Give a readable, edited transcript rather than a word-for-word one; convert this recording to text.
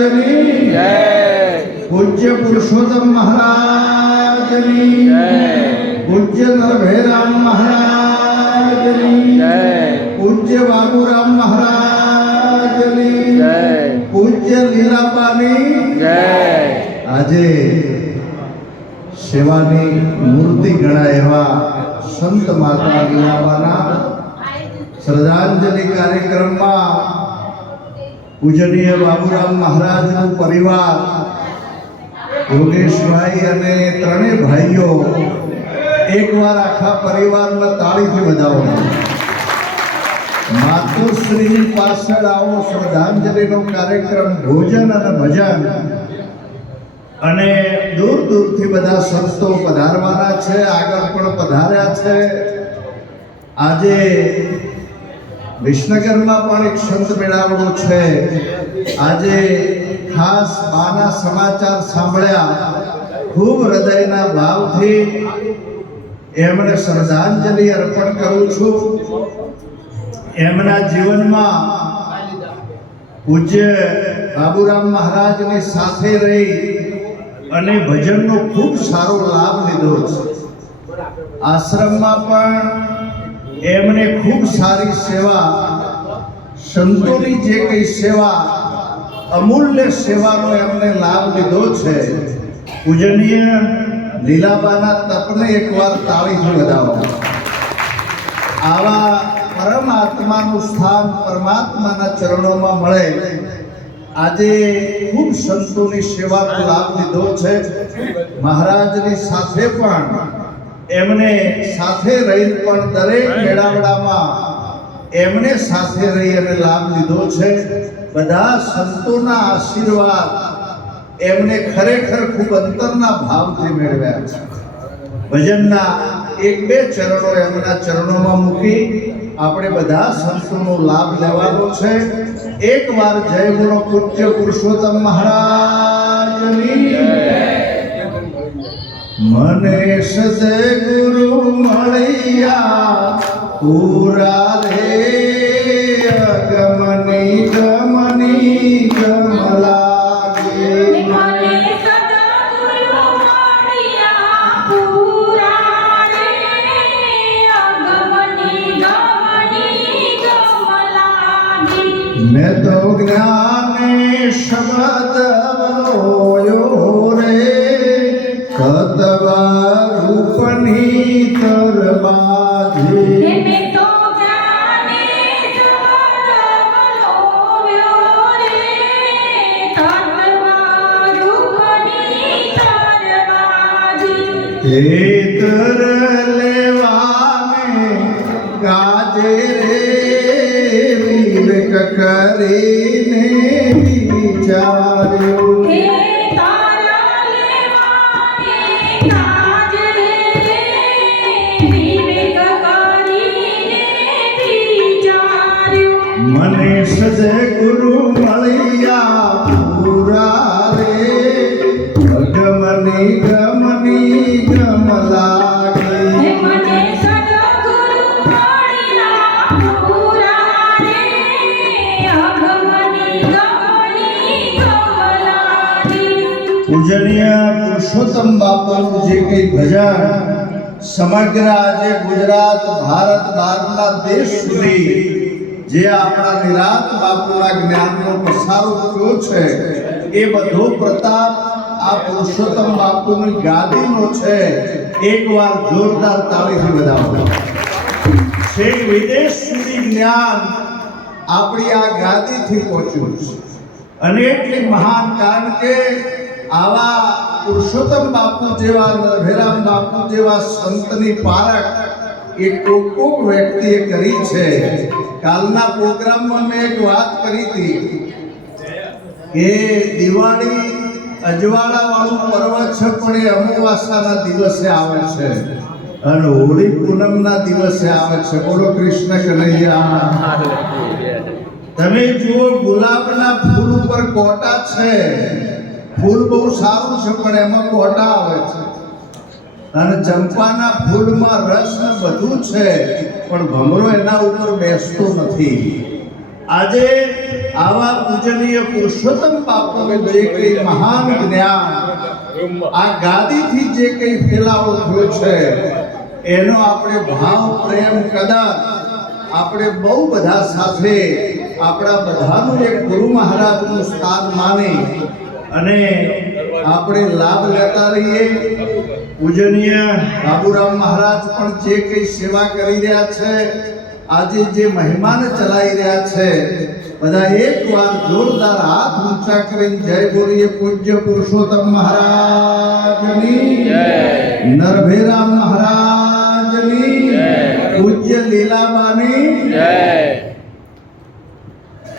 महाराजनी जय। पूज्य पुरुषोत्तम महाराजनी जय। पूज्य नरभैराम महाराजनी जय। पूज्य बाबूराम महाराजनी जय। पूज्य लीलाबानी जय। આજે સેવાની મૂર્તિ ગણા એવા સંત માતા લીલાબાના શ્રદ્ધાંજલિ કાર્યક્રમમાં પૂજનીય બાબુરામ મહારાજનો પરિવાર યોગેશભાઈ અને ત્રણેય ભાઈઓ એકવાર આખા પરિવારને તાળીથી વધાવો. માતુશ્રીની પાછળ આવો શ્રદ્ધાંજલિનો કાર્યક્રમ, ભોજન અને ભજન, અને દૂર દૂરથી બધા સંતો પધારવાના છે, આગળ પણ પધાર્યા છે. આજે વિસનગરમાં પણ એક સંત મેળાવડો છે. આજે ખાસ બાના સમાચાર સાંભળ્યા, ખૂબ હૃદયના ભાવથી એમને શ્રદ્ધાંજલિ અર્પણ કરું છું. એમના જીવનમાં પૂજ્ય બાબુરામ મહારાજની સાથે રહી અને ભજનનો ખૂબ સારો લાભ લીધો છે. આશ્રમમાં પણ એમણે ખૂબ સારી સેવા, સંતોની જે કઈ સેવા, અમૂલ્ય સેવાનો એમને લાભ લીધો છે. પૂજનીય લીલાબાના તપને એકવાર તાળીથી વધાવો. આવા પરમાત્માનું સ્થાન પરમાત્માના ચરણોમાં મળે. આજે ખૂબ સંતોની સેવાનો લાભ લીધો છે. મહારાજની સાથે પણ એમને સાથે રહી પણ દરેક મેળાવડામાં એમને સાથે રહી અને લાભ લીધો છે. બધા સંતોના આશીર્વાદ એમને ખરેખર ખૂબ અંતરના ભાવથી મેળવ્યા છે. ભજનના એક બે ચરણો એમના ચરણોમાં મૂકી આપણે બધા સંતોનો લાભ લેવાનો છે. એકવાર જય બોલો પૂજ્ય પુરુષોત્તમ મહારાજની. મને સદગુરુ મળ્યા પૂરા રે, અગમની ગમની ગમ લાગે. मैं तो ज्ञाने शब्द बोलो रे, कतवा रूपनी तरबाजी. मैं तो ज्ञाने शब्द बोलो रे, कतवा रूपनी तरबाजी. तेतर लेवाने गाजे रे, विवेक કરીને વિચાર્યો. હે તારા લેવાને કાજ રે, વિવેક કરીને વિચાર્યો. મને સદગુરુ મળ્યા પૂરા રે, ગમની ગમની ગમ લાગે. હે મને સદગુરુ મળ્યા પૂરા રે, અગમની ગમની ગમ લાગી. પૂજનીય પુરુષોત્તમ બાપુનું જે કઈ ભજન સમગ્ર આજે ગુજરાત, ભારત બહારના દેશ સુધી જે આપણા નિરાત બાપુના જ્ઞાનનો પસારો થયો છે, એ બધો પ્રતાપ આ પુરુષોત્તમ બાપુની ગાદીનો છે. એકવાર જોરદાર તાળીથી વધાવો. છેક વિદેશ સુધી જ્ઞાન આપણી આ ગાદીથી પહોંચ્યું છે. અને એટલી મહાન, કારણ કે આવા પુરુષોત્તમ બાપુ જેવા, નરભૈરામ બાપુ જેવા સંતની પારખ એ કોક વ્યક્તિએ કરી છે. કાલના પ્રોગ્રામમાં મેં એક વાત કરી હતી કે દિવાળી અજવાળા વાળું પર્વ છે, પણ એ અમાવાસ્યાના દિવસે આવે છે અને હોળી પૂનમના દિવસે આવે છે. બોલો કૃષ્ણ કનૈયા. તમે જુઓ, ગુલાબના ફૂલ ઉપર કોટા છે. ફૂલ બહુ સારું છે, પણ એમાં કોટા આવે છે. અને ચંપાના ફૂલમાં રસ ને બધું છે, પણ ભમરો એના ઉપર બેસતો નથી. આજે આવા પૂજનીય પુરુષોત્તમ બાપુનું જે કંઈ મહાન જ્ઞાન આ ગાદીથી જે કંઈ ફેલાવો થયો છે એનો આપણે ભાવ પ્રેમ કદર આપણે બહુ બધા સાથે આપણા બધાનું એક ગુરુ મહારાજનું સ્થાન માની અને આપણે લાભ લેતા રહીએ. પૂજનીય બાબુરામ મહારાજ પણ જે કંઈ સેવા કરી રહ્યા છે, આજે જે મહેમાન ચલાવી રહ્યા છે, બધા એકવાર જોરદાર હાથ ઊંચા કરીને જય બોલીએ. પૂજ્ય પુરુષોત્તમ મહારાજની જય. નરભેરામ મહારાજની જય. પૂજ્ય લીલાબાની જય.